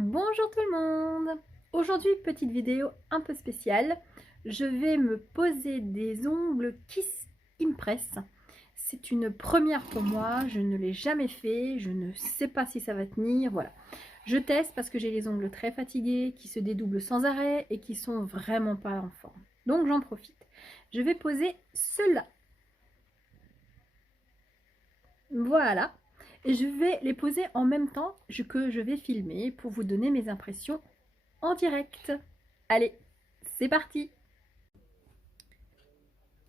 Bonjour tout le monde. Aujourd'hui, petite vidéo un peu spéciale. Je vais me poser des ongles Kiss Impress. C'est une première pour moi, je ne l'ai jamais fait, je ne sais pas si ça va tenir, voilà. Je teste parce que j'ai les ongles très fatigués, qui se dédoublent sans arrêt et qui sont vraiment pas en forme. Donc j'en profite. Je vais poser ceux-là. Voilà. Et je vais les poser en même temps que je vais filmer pour vous donner mes impressions en direct. Allez, c'est parti.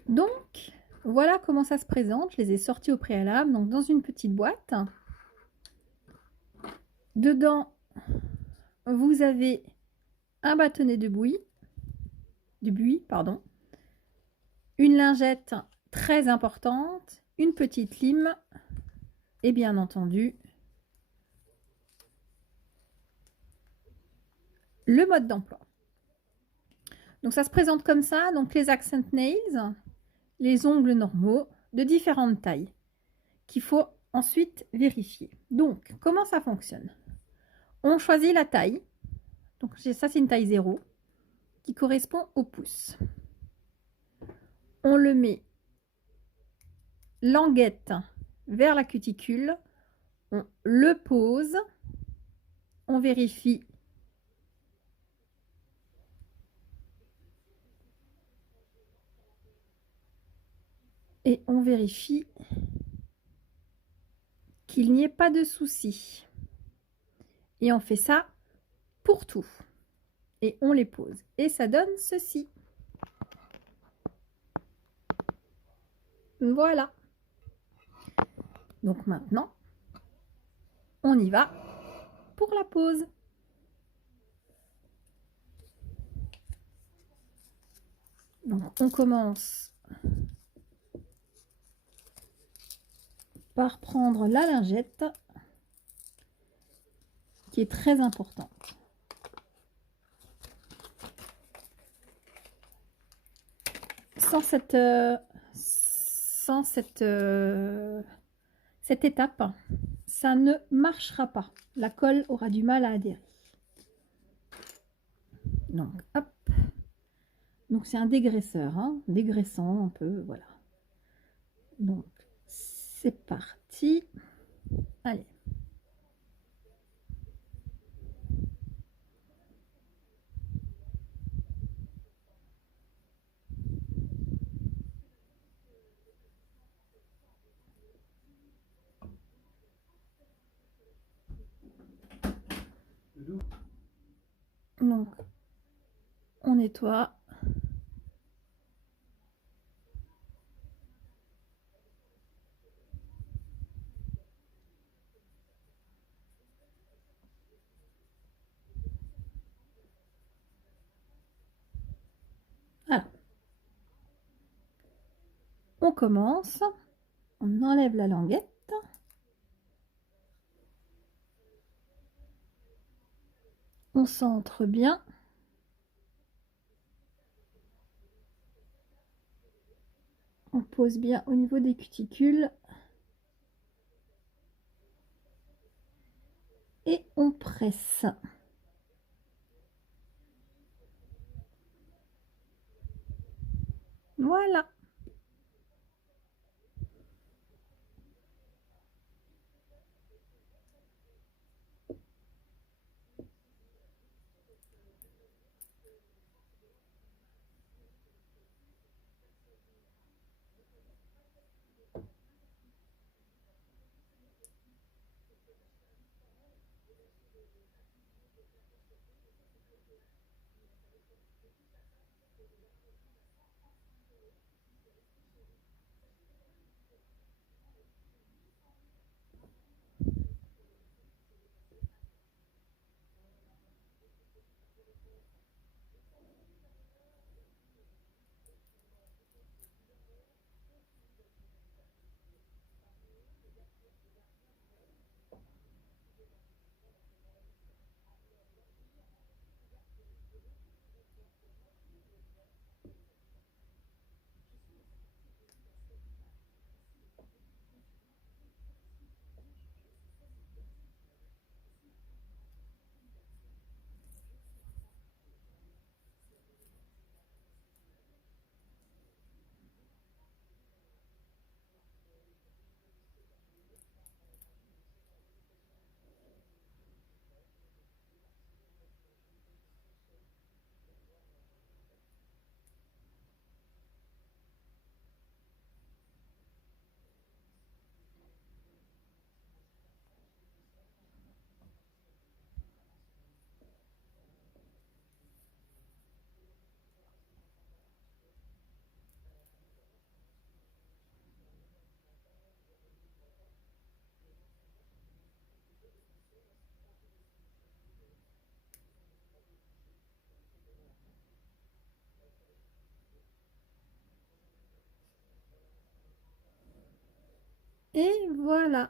Donc, voilà comment ça se présente. Je les ai sortis au préalable, donc dans une petite boîte. Dedans, vous avez un bâtonnet de buis, pardon, une lingette très importante, une petite lime et bien entendu le mode d'emploi. Donc ça se présente comme ça, donc les accent nails, les ongles normaux de différentes tailles qu'il faut ensuite vérifier. Donc, comment ça fonctionne? On choisit la taille. Donc ça, c'est une taille 0 qui correspond au pouce. On le met languette vers la cuticule. On le pose. On vérifie. Et on vérifie qu'il n'y ait pas de souci. Et on fait ça pour tout. Et on les pose. Et ça donne ceci. Voilà. Donc maintenant, on y va pour la pose. Donc on commence par prendre la lingette qui est très importante. Cette étape, ça ne marchera pas. La colle aura du mal à adhérer. Donc, hop. Donc, c'est un dégraisseur, hein, dégraissant un peu, voilà. Donc, c'est parti. Allez. Donc, on nettoie. Voilà. On commence. On enlève la languette. On centre bien. On pose bien au niveau des cuticules. Et on presse. Voilà. Et voilà.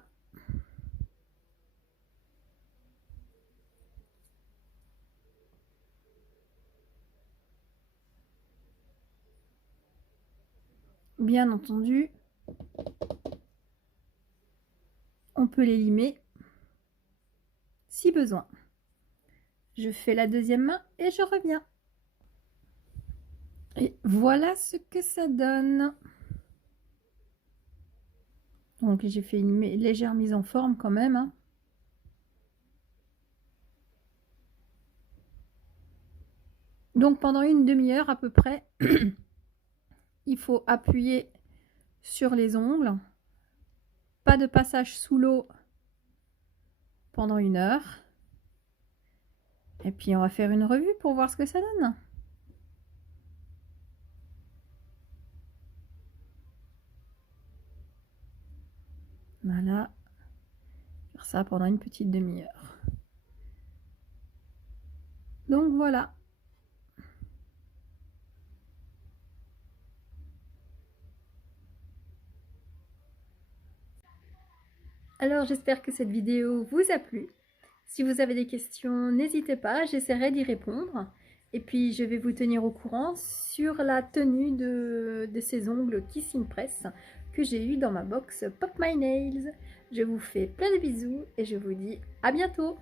Bien entendu, on peut les limer si besoin. Je fais la deuxième main et je reviens. Et voilà ce que ça donne. Donc j'ai fait une légère mise en forme quand même, hein. Donc pendant une demi-heure à peu près, il faut appuyer sur les ongles. Pas de passage sous l'eau pendant 1 heure. Et puis on va faire une revue pour voir ce que ça donne. Voilà. Faire ça pendant une petite demi-heure. Donc voilà. Alors j'espère que cette vidéo vous a plu. Si vous avez des questions, n'hésitez pas, j'essaierai d'y répondre. Et puis je vais vous tenir au courant sur la tenue de ces ongles Kiss Impress que j'ai eu dans ma box Pop My Nails. Je vous fais plein de bisous et je vous dis à bientôt.